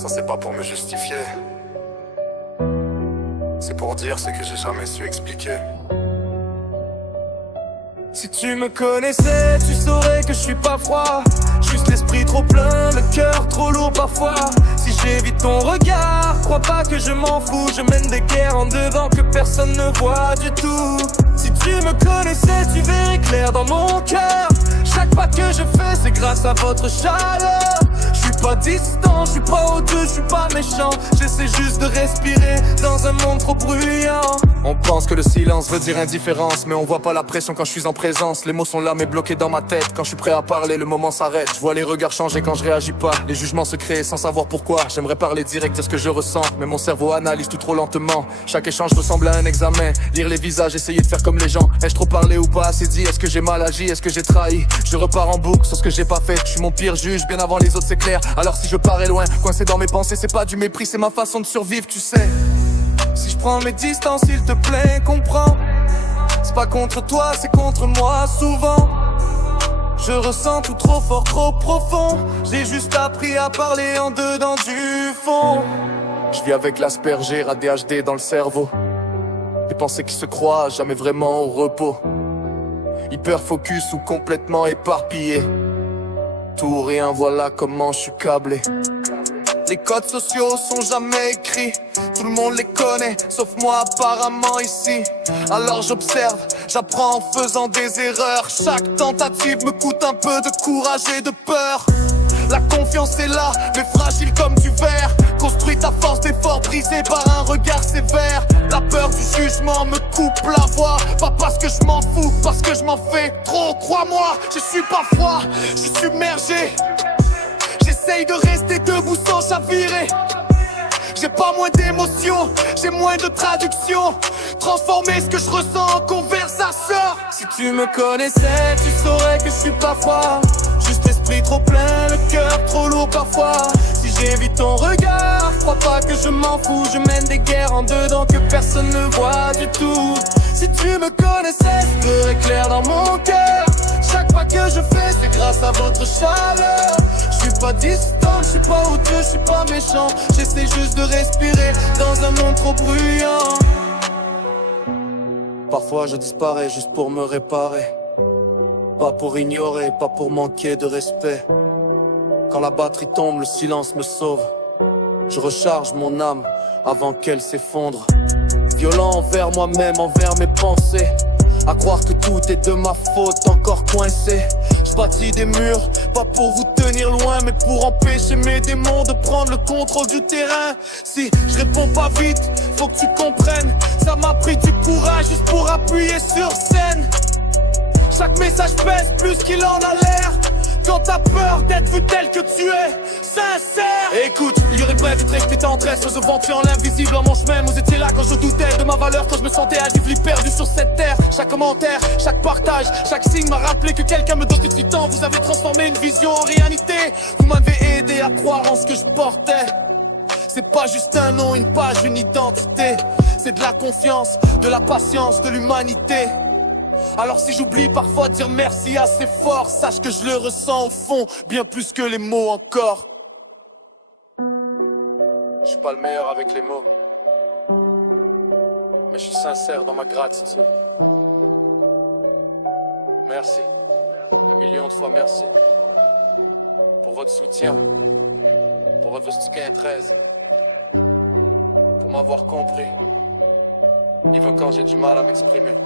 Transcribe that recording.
Ça c'est pas pour me justifier. C'est pour dire ce que j'ai jamais su expliquer. Si tu me connaissais, tu saurais que je suis pas froid. Juste l'esprit trop plein, le cœur trop lourd parfois. Si j'évite ton regard, crois pas que je m'en fous. Je mène des guerres en dedans que personne ne voit du tout. Si tu me connaissais, tu verrais clair dans mon cœur. Chaque pas que je fais, c'est grâce à votre chaleur. Je suis pas distant, je suis pas odieux, je suis pas méchant. J'essaie juste de respirer dans un monde trop bruyant. On pense que le silence veut dire indifférence, mais on voit pas la pression quand je suis en présence. Les mots sont là mais bloqués dans ma tête. Quand je suis prêt à parler, le moment s'arrête. Je vois les regards changer quand je réagis pas. Les jugements se créent sans savoir pourquoi. J'aimerais parler direct, dire ce que je ressens, mais mon cerveau analyse tout trop lentement. Chaque échange ressemble à un examen. Lire les visages, essayer de faire comme les gens. Ai-je trop parlé ou pas assez dit? Est-ce que j'ai mal agi? Est-ce que j'ai trahi? Je repars en boucle sur ce que j'ai pas fait. Je suis mon pire juge, bien avant les autres c'est clair. Alors si je parais loin, coincé dans mes pensées, c'est pas du mépris, c'est ma façon de survivre, tu sais. Si je prends mes distances, s'il te plaît, comprends. C'est pas contre toi, c'est contre moi, souvent. Je ressens tout trop fort, trop profond. J'ai juste appris à parler en dedans du fond. Je vis avec l'Asperger, ADHD dans le cerveau. Des pensées qui se croient, jamais vraiment au repos. Hyper focus ou complètement éparpillé. Tout ou rien, voilà comment je suis câblé. Les codes sociaux sont jamais écrits. Tout le monde les connaît, sauf moi apparemment ici. Alors j'observe, j'apprends en faisant des erreurs. Chaque tentative me coûte un peu de courage et de peur. La confiance est là, mais fragile comme du verre. Construite à force d'efforts, brisée par un regard sévère. La peur du jugement me coupe la voix. Pas parce que je m'en fous, parce que je m'en fais trop. Crois-moi, je suis pas froid, je suis submergé. J'essaye de rester debout sans chavirer. J'ai pas moins d'émotions, j'ai moins de traduction. Transformer ce que je ressens en conversation. Si tu me connaissais, tu saurais que je suis pas froid. Juste l'esprit trop plein, le cœur trop lourd parfois. Si j'évite ton regard, crois pas que je m'en fous. Je mène des guerres en dedans que personne ne voit du tout. Si tu me connaissais, je serais clair dans mon cœur. Chaque pas que je fais, c'est grâce à votre chaleur. Je suis pas distant, je suis pas odieux, je suis pas méchant. J'essaie juste de respirer dans un monde trop bruyant. Parfois je disparais juste pour me réparer. Pas pour ignorer, pas pour manquer de respect. Quand la batterie tombe, le silence me sauve. Je recharge mon âme avant qu'elle s'effondre. Violent envers moi-même, envers mes pensées. À croire que tout est de ma faute, encore coincé. Je bâtis des murs, pas pour vous tenir loin, mais pour empêcher mes démons de prendre le contrôle du terrain. Si je réponds pas vite, faut que tu comprennes. Ça m'a pris du courage juste pour appuyer sur scène. Chaque message pèse plus qu'il en a l'air. Quand t'as peur d'être vu tel que tu es sincère. Écoute, il y aurait pas évité que t'étais en tresse. Faisant venture en l'invisible en mon chemin. Vous étiez là quand je doutais de ma valeur. Quand je me sentais agile, perdu sur cette terre. Chaque commentaire, chaque partage, chaque signe m'a rappelé que quelqu'un me donnait du temps. Vous avez transformé une vision en réalité. Vous m'avez aidé à croire en ce que je portais. C'est pas juste un nom, une page, une identité. C'est de la confiance, de la patience, de l'humanité. Alors si j'oublie parfois de dire merci assez fort, sache que je le ressens au fond, bien plus que les mots encore. Je suis pas le meilleur avec les mots, mais je suis sincère dans ma gratitude. Merci, 1 million de fois merci. Pour votre soutien, pour votre sticker 13, pour m'avoir compris, even quand j'ai du mal à m'exprimer.